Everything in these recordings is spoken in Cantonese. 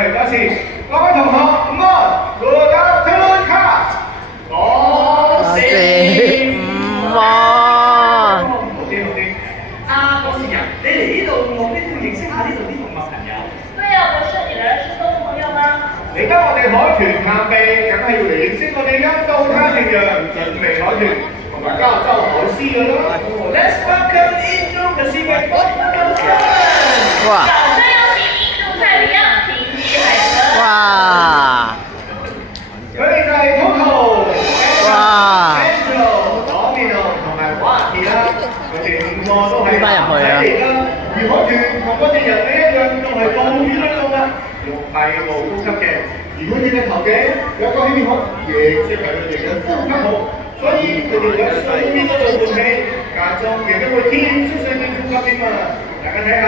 嚟多次，各位同學午安 ，Good afternoon class。我是午安。好啲好啲。博士人，你嚟呢度目的要認識下呢度啲動物朋友。對呀，博士，你來是動物朋友嗎？嚟得我哋海豚探秘，梗係要嚟認識我哋印度太平洋人味海豚同埋加州海獅㗎啦。Let's welcome Indo-Pacific Ocean。哇！掌聲有請印度太平洋平地海豚。哇！佢哋就係 Coco、哇 Angel、Domino 同埋 Waki 啦。佢哋5個都係男仔嚟㗎，而海豚同我哋人類一樣，都係哺乳類動物，用肺部呼吸嘅。而佢哋嘅頭頸有個氣孔，亦即係佢哋嘅呼吸孔，所以佢哋喺水面嗰度換氣，間中亦都會天出水面呼吸添啊！大家睇下。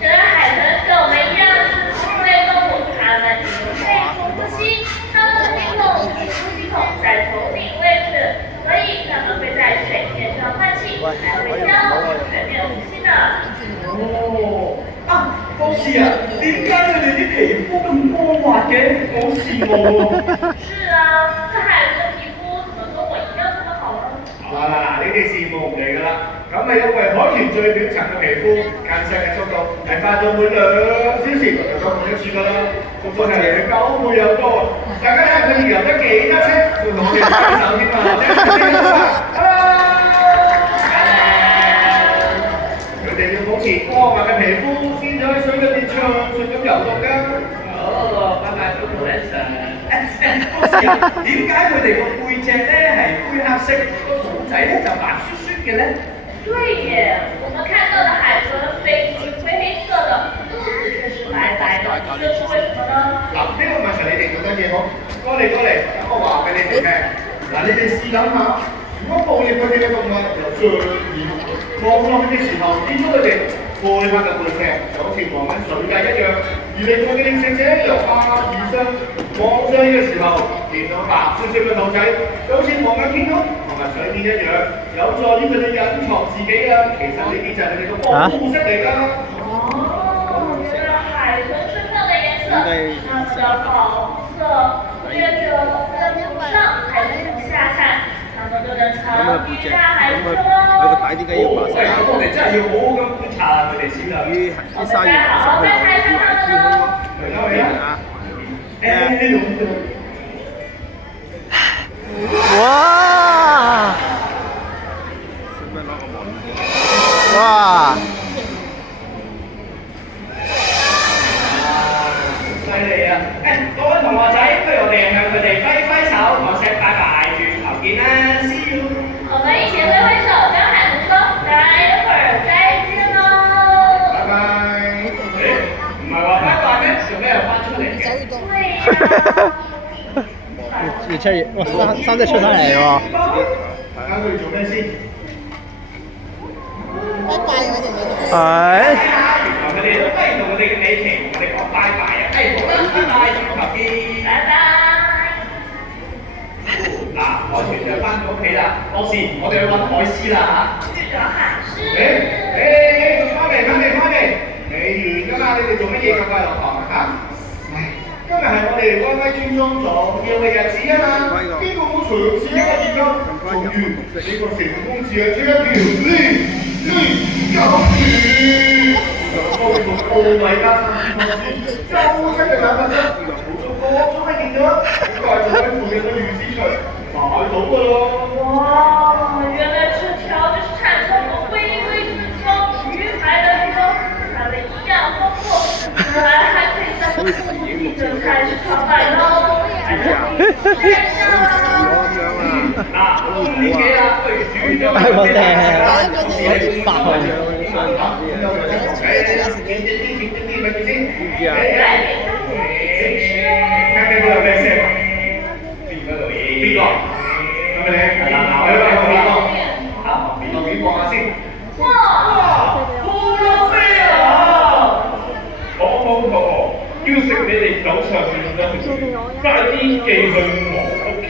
原来海豚跟我们一样是哺乳类动物，它们以肺部呼吸，它们的鼻孔及呼吸孔在头顶位置，所以它们会在水面上换气，才会这样全面呼吸呢。博士啊，點解佢哋啲皮膚咁光滑嘅？好羨慕喎！是啊，这海豚的皮膚怎麼跟我一樣這麼好呢？嗱，呢啲羨慕唔嚟㗎啦。咁係因為海豚最表層嘅皮膚間隙嘅速度係快到每2小時就再換一次㗎啦，速度係9倍有多。大家睇下佢哋游得幾得戚，會同我哋拍手添啊！佢哋要保持光滑嘅皮膚，先至可以水裏邊暢順咁游動㗎。拜拜，Coco Lesson。博士啊，點解佢哋個背脊咧係灰黑色，個肚仔咧就白雪雪嘅咧？對耶，我們看到的海豚背鰭灰黑色的，肚子卻是白白的，這是為什麼呢？嗱，呢個問題你哋做得幾好，過嚟，等我話俾你哋聽。嗱，你哋試諗下，如果捕獵佢哋嘅動物由最遠望落去嘅時候，見到佢哋灰黑嘅背脊，就好似望緊水底一樣；而另外嘅獵食者由下而上望上去嘅時候，見到白雪雪嘅肚仔，就好似望緊天空同埋水面一樣，有助於佢哋隱藏自己啊！其實呢啲就係佢哋嘅保護色嚟㗎。哦，原來海豚身上的顏色，它們的保護色接着在從上還是從下看，它們就能長於大海中咯。咁我哋真係要好好咁觀察下佢哋先啦。我們再好好觀察一下它們咯。嚟啦！哇！哇！犀利啊！各位同學仔，不如我哋向佢哋揮揮手，講聲拜拜，轉頭見啦，see you。我們一起揮揮手，跟海豚說：待一會兒再見咯。拜拜。唔係話拜拜咩？做咩又翻出嚟嘅？對呀。你這哇三隻出晒嚟喎！睇下佢哋做咩先？係。原來佢哋都不如同我哋嘅美琪同我哋講拜拜啊！好啦，拜拜，轉頭見。拜拜。嗱，海豚就翻咗屋企啦。博士，我哋去揾海獅啦嚇。去找海獅。翻嚟，未完㗎嘛？你哋做乜嘢咁快落堂啊嚇？今日係我哋乖乖專裝重要嘅日子啊嘛，邊個冇長此一個熱金？終於呢個成功字係出一條金魚，高到奧米加3千公司，周身嘅蛋白質，冇咗各種嘅營養，好快就喺附近嘅魚市場買到㗎咯。哇，原來這條就是產生過輝輝之光魚排的魚，它的營養豐富，原來還可以在附近的菜市場買到，還可以吃嗱，冬天幾啦，不如煮咗佢我哋白去聽到有咩聲啊？邊個？係咪你？嗱，我哋邊個？嚇，邊個望下先？哇！好靚咩啊！好，要食你哋手上面嘅，快啲寄去我屋企。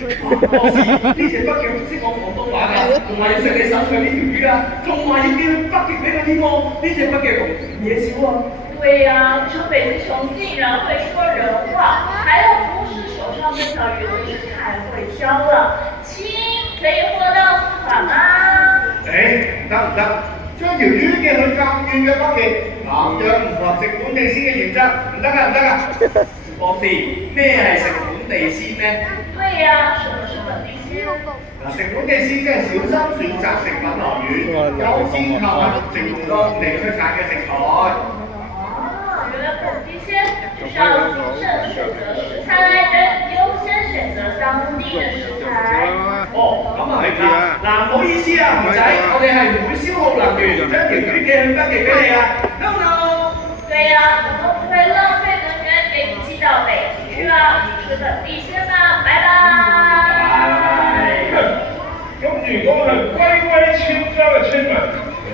博士，呢隻北極唔識講廣東話㗎，仲話要食你手上呢條魚啊，仲話要叫北極俾佢添喎，呢隻北極熊野少啊！对呀、这北极熊竟然会说人话，还有不是手上这条鱼真是太会挑了。亲，可以获到付款吗？誒得唔得？將條魚寄去咁遠嘅北極，咁樣唔符合食本地鮮嘅原則，唔得㗎唔得㗎！博士，咩係食本地鮮呢？对呀、什麼是本地鮮？嗱，食本地鮮即係小心選擇食品來源，優先購買食用當地出產嘅食材。哦，原來本地鮮就是要謹慎選擇食材來源，優先選擇當地的食材。哦，咁啊明啦。嗱，唔好意思啊，熊仔，我哋係唔會消耗能源，將條魚寄去北極俾你啊。No no。对呀、我们不会浪費能源給你寄到北極去啊！吃本地鮮吧，拜拜。咁如果係龜龜超州嘅村民，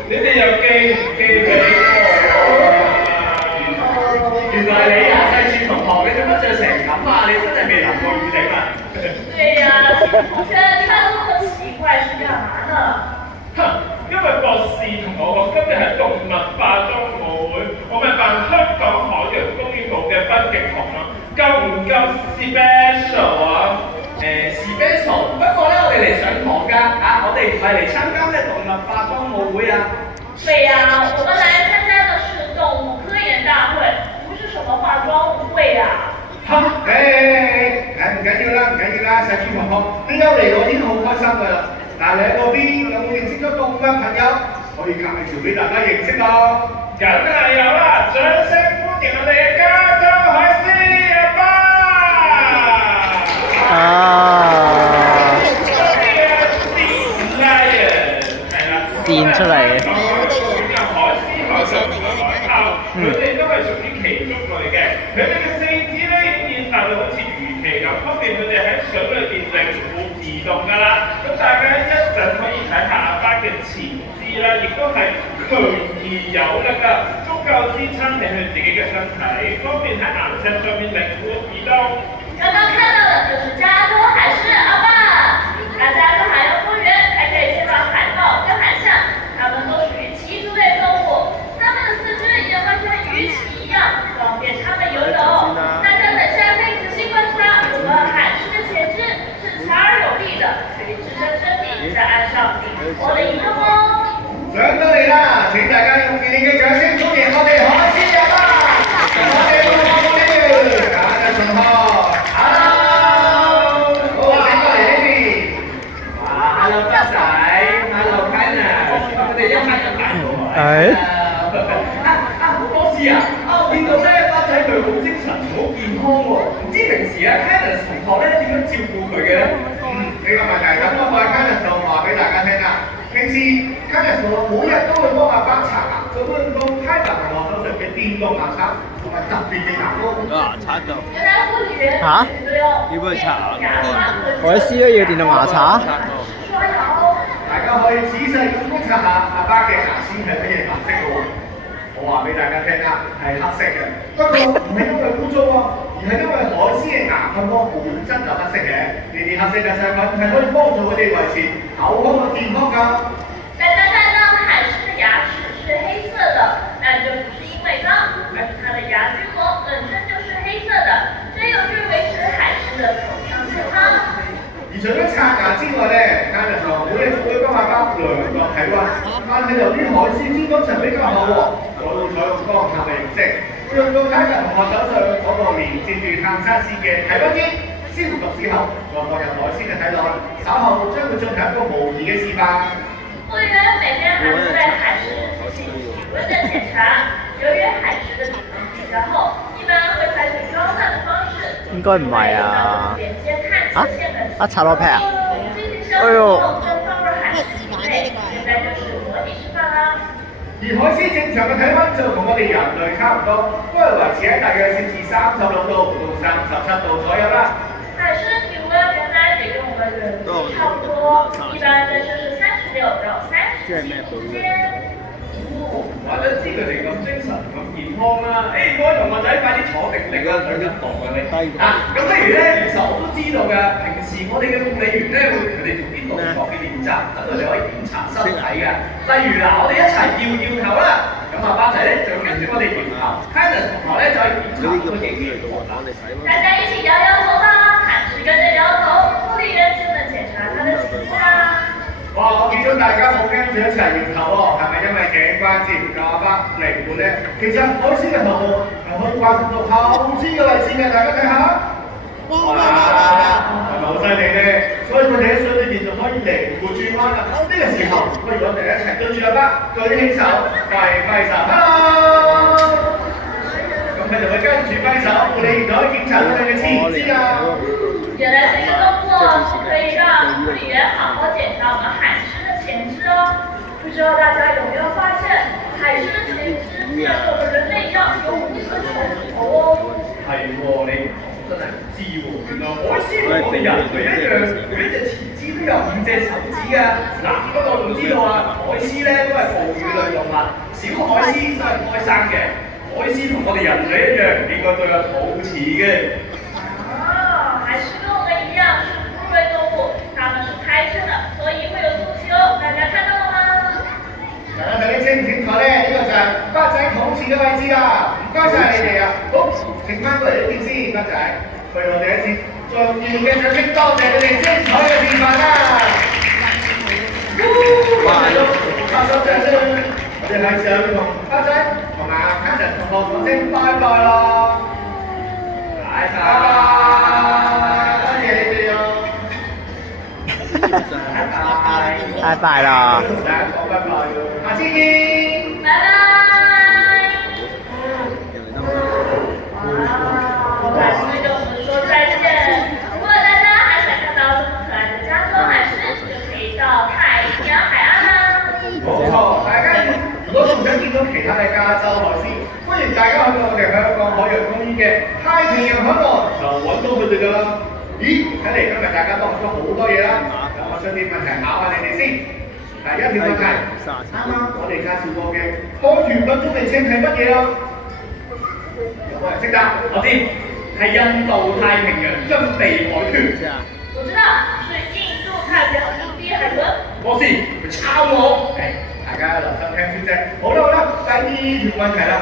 你哋又寄唔寄俾我？原來你啊，細柱同學，你做乜着成咁啊？你真係未淋過雨頂啊？對呀、同學穿那麼奇怪是幹嘛呢？哼，因為博士同我講今日係動物化妝舞會，我咪扮香港海洋公園部嘅北極熊咯，夠唔夠 special 啊？special，不過咧我哋嚟上堂㗎，我哋唔係嚟參加咩動物化妝舞會啊。對呀、我們來參加的是動物科研大會，不是什麼化妝舞會啊。嚇！唔緊要啦，唔緊要啦，細柱同學，你有嚟我已經好開心㗎啦。嗱，你喺嗰邊有冇認識咗動物朋友？可以介紹俾大家認識啊！梗係有啦，掌聲歡迎我哋嘅加州海獅阿爸！變出嚟。佢哋都係屬於其中類嘅，佢哋嘅四肢咧現大到好似魚鰭咁，方便佢哋喺水裏邊靈活移動㗎啦。咁大家一陣可以睇下阿爸嘅前肢啦，亦都係強而有力㗎，足夠支撐起佢自己嘅身體，方便喺岩石上面靈活移動。剛剛看到的就是加州海獅阿爸，大加州海洋公園還可以見到海豹跟海象，它們都屬於脊椎類動物，它們的四肢也會像魚鰭一樣，方便它們游泳。大家等下可以仔細觀察，如果海獅的前肢是強而有力的，可以支撐身體在岸上靈活地移動哦。上到嚟啦！請大家用熱烈嘅掌聲歡迎我哋海獅阿爸！我哋歡迎我哋嘅同學 ，Hello， 好，請過嚟呢邊。哇 ，Hello 德仔 ，Hello Kenneth， 佢哋一班人大過嚟。博士啊，我見到咧巴仔佢好精神，好健康喎，唔知平時Kenneth 同學咧點樣照顧佢嘅咧？呢個問題咁我喺 Kenneth 度話俾大家聽啦。平時 Kenneth 同學每日都會幫阿爸刷牙，佢會用 Kenneth 同學手上嘅電動牙刷同埋特別嘅牙膏。原來護理員要唔要搽？海獅都要電動牙刷？刷牙哦。大家可以仔細咁觀察下阿爸嘅牙籤係乜嘢顏色嘅喎。我話俾大家聽啦，係黑色嘅。不過唔係因為污糟喎，而係因為海獅嘅牙菌殼本身就黑色嘅。呢啲黑色嘅細菌係可以幫助佢哋維持口腔嘅健康㗎。大家看到海獅的牙齒是黑色的，但這不是因為髒，而是它的牙菌膜本身就是黑色的，這有助維持海獅的口腔健康。而除咗刷牙之外咧，Kenneth同學每日仲會幫阿爸量度體温，但係由於海獅脂肪層比較厚喎，我會採用光探嘅形式，會用到 Kenneth同學手上嗰個連接住探測線嘅體温機，消毒之後再放入海獅嘅體內，稍後將會進行一個模擬嘅示範。護理員每天還會對海獅進行體温的檢查，由於海獅的體能比較厚，一般會採取裝扮的方式，應該唔係啊。連接看磁線的擦落屁啊！哎呦！正放入海獅體內，現在就是模擬示範啦。而海獅正常嘅體温就同我哋人類差唔多，都係維持喺大約攝氏36度到37度左右啦。海獅的體溫原來也跟我們人類差不多，一般在攝氏36到37度之間。怪得知佢哋咁精神咁健康啦！各位同學仔快啲坐定定啦，上緊堂㗎你。咁不如咧，其實我都知道㗎，平時我哋嘅護理員咧會同佢哋做啲動作嘅練習，等佢哋可以檢查身體㗎。例如嗱，我哋一齊搖搖頭啦。咁咁啊，班仔咧就跟住我哋迎頭 Candice 同學咧就係檢查嗰個影片圖啦。大家一起摇摇头吧，看是跟着摇头，助理员就能检查他的体质啦。哇！我見到大家好跟住一齊迎頭喎，係咪因為頸關節唔夠靈活咧？其實海獅嘅頭部係可以掛到後肢嘅位置嘅，大家睇下。哇！係咪好犀利咧？所以佢哋喺水裏邊就可以靈活轉彎啦。呢個時候，不如我哋一齊對住阿爸，舉起手，揮揮手 ，hello。咁佢就會跟住揮手，你就可以檢查到你嘅體質啊。原来这个动作是可以让助理员好好检查我们海狮的前肢哦。不知道大家有没有发现，海狮的前肢变得和人类一样有5个手指头哦。係喎，你真係唔知喎，原來海獅同我哋人類一樣，每一隻前肢都有5隻手指㗎。嗱，不過我仲知道啊，海獅咧都係哺乳類動物，小海獅都係胎生嘅。海獅同我哋人類一樣，應該都有肚臍嘅。海狮跟我们一样是哺乳类动物，它们是胎生的，所以会有肚脐哦。大家看到了吗？大家睇得清唔清楚咧？呢個就係巴仔肚臍嘅位置啦。唔該曬你哋啊！好，請翻過嚟呢邊先，巴仔，為我哋一次重要嘅掌聲，多謝你哋精彩嘅示範啦！拍手掌聲！我哋係時候要同巴仔同埋阿 Candice 同學講聲拜拜啦！拜拜！多謝你哋哦！拜拜啦！大家講拜拜咯，下次見！拜拜。哇，海狮跟我们说再见。如果大家还想看到这么可爱的加州海狮，就可以到太平洋海岸啦。冇錯，大家如果仲想見到其他嘅加州海獅，歡迎大家去到我哋香港海洋公園嘅太平洋海岸就揾到佢哋㗎啦。咦，睇嚟今日大家都學咗好多嘢啦。咁我想啲問題考下你哋先。第一條問題，啱啱我哋介紹過嘅海豚品種名稱係乜嘢啊？有冇人識答？我知係印度太平洋陰地海豚。我知道是印度太平洋阴地海豚。我知佢抄我。大家留心聽先啫。好啦好啦，第二條問題啦。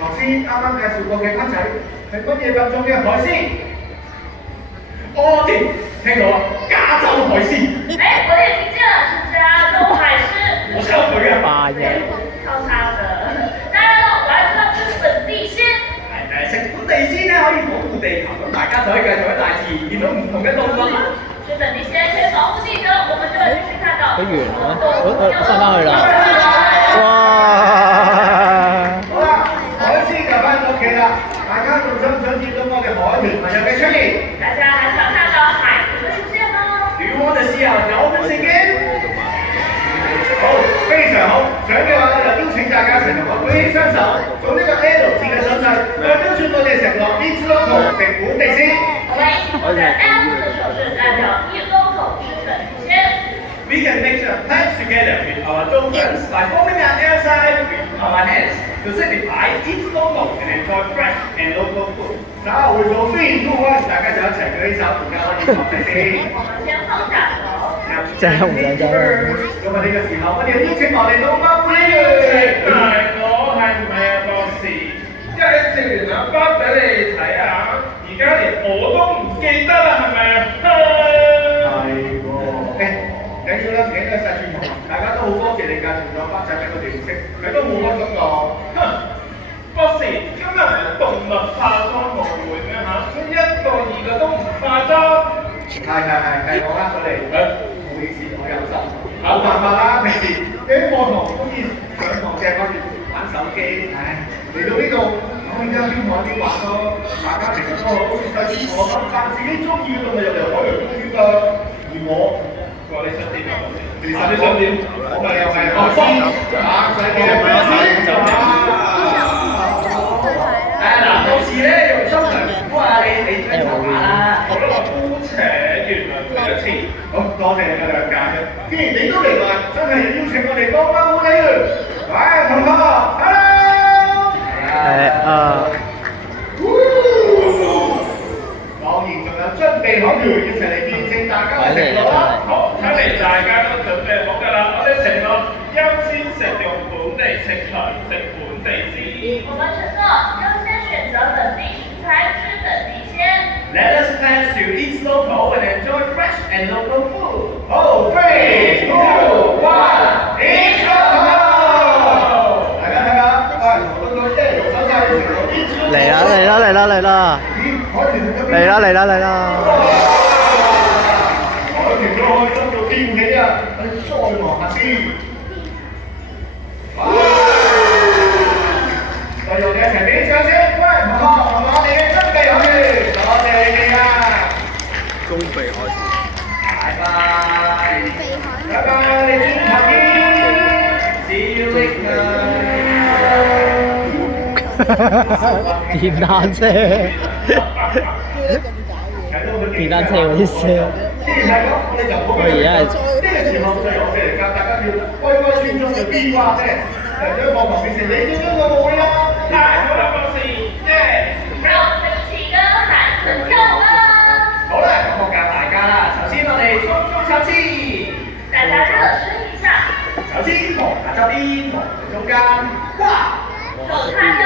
頭先啱啱介紹過嘅黑仔係乜嘢品種嘅海獅？我知，聽到啊，加州海獅。我也聽見了，是加州海獅。我抄佢嘅。超差的。當然了，我還知道是本地鮮。食本地鮮咧可以保護地球，咁大家就可以繼續喺大自然見到唔同嘅動物啦。吃本地鮮可以保護地球，我們就會繼續看到。好遠啊！我上翻去啦。哇！好啦，海獅就翻咗屋企啦。大家仲想唔想見到我哋海豚朋友嘅出現？大家還想看到海豚的出現嗎？Do you want to see our dolphins again？好，非常好。想嘅話就邀請大家一齊同我舉起雙手，做呢個 L 字嘅手勢，代表住我哋承諾Eat Local食本地鮮。我們一起做着 L 字的手勢，代表Eat Local吃本地鮮。We can make a plan together with our dolphins by forming an L sign with our hands to signify eat local and enjoy fresh and local food. 稍後會做3、2、1，大家就一齊舉起手，而家可以放低先。我們先放下手。真係唔使真。咁啊呢個時候，我哋邀請我哋到貓呢大我係唔係啊，博士？即係食完兩包俾你睇下，而家連我都唔記得啦，係咪啊？係喎，緊要啦，唔記得曬轉頭，大家都好多謝你介紹咗巴仔俾我哋認識，佢都冇乜感覺。哼，博士，今日唔係動物化妝舞會咩嚇？咁1個2個都唔化妝。係，我呃咗你。唔好意思，我有心。冇辦法啦，平時啲課堂中意上堂淨係掛住玩手機，唉，嚟到呢度，咁而家邊玩邊玩咯，大家平時都好細心我咁，但自己中意嘅動物入嚟海洋公園㗎。而我話你想點啊？其實你想點？我咪又係學生，打細嘅學生。嗱，到時咧用心良苦啊，你追求下啦。我都話姑且原諒佢一次。好，多謝你嘅諒解嘅。既然你都嚟埋，真係要邀請我哋當班烏雞啦！喂，同學 ，hello。當然仲有準備好條，一齊嚟見證大家嘅承諾啦！好，睇嚟大家都準備好㗎啦，我哋承諾優先食用本地食材，食本地 Let us plan to eat local and enjoy fresh and local food. 好，3、2、1，一個大家睇下，啊，我都即係用手勢成個一嚟啦嚟啦嚟啦嚟啦咦，海豚喺邊？嚟啦嚟啦嚟啦！海豚都開心到飆起啊！我哋再望下先。哇！再用你一齊俾啲掌聲，喂，同學哋真係有趣，多謝你哋啊！中鼻海拜拜。拜拜，你轉頭見。See you later。電單車，電單車嗰啲聲。既然係咁，我哋就唔好呢個時候就由我哋嚟教大家要乖乖尊重嘅邊話啫。將個幕變成你尊重個舞啦。太好啦，博士，耶！让我们一起跟孩子跳吧。好啦，咁我教大家啦。首先我哋鬆鬆手先，大家热身一下，首先望下側邊，望下中間，哇！手叉腰，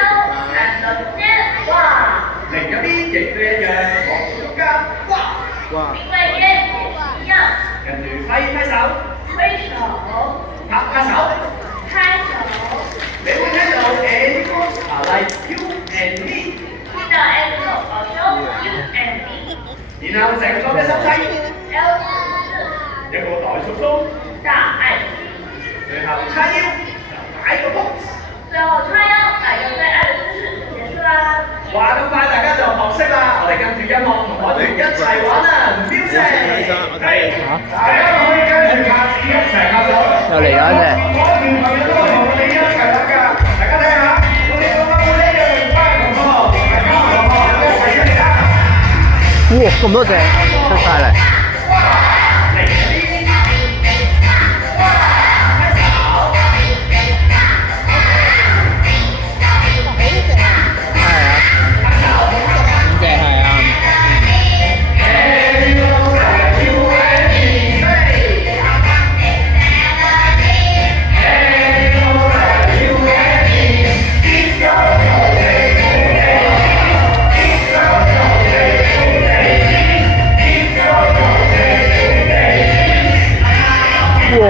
看着中间，哇！另一邊亦都一樣，望住中間，哇！哇！另外一边也是一样，跟住揮揮手，挥手，拍拍手。拍手，你會聽到 animals are like you and me，听到 animal 好凶 you and me，然後成個嘅手勢， L 一個袋叔叔，大爱心，最後叉腰就擺個 pose。最後叉腰摆个最爱的姿勢就結束啦。話咁快大家就學識啦，我哋跟住音樂同我哋一齊玩啦，music！大家可以跟住拍子一齊拍手。又嚟啦隻。我團朋友都同我哋一齊玩㗎，大家睇下，我哋個班會呢有班同學，大家同學一齊出嚟啦！哇！咁多隻出晒嚟。嚟一啲，哇！揮手。係啊，五隻係啊。哇！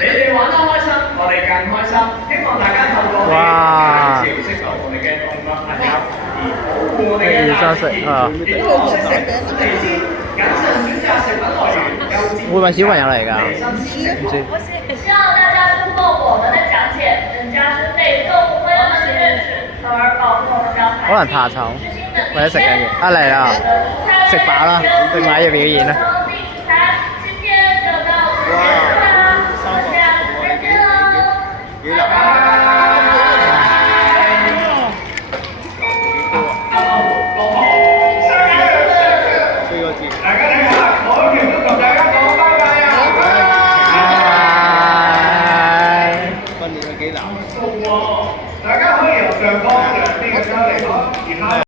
你哋玩得開心，我哋更開心。希望大家透過你嘅介紹識到我哋嘅動物朋友，而保護我哋嘅大自然，亦都學識食嚟先，謹慎選擇食品來源，又自會唔會小朋友嚟㗎？唔知。希望大家通过我們的講解，能加深對動物朋友們的認識，從而保護我們的環境。可能怕醜，或者食緊嘢。啊嚟啦，食飽啦，去買嘢表演啦。今天就到此結束啦，我們下次再見嘍，拜拜。大家睇下，我亦都同大家講拜拜啊！拜拜。訓練有幾難？大家可以由上方兩邊咁樣嚟講，然後。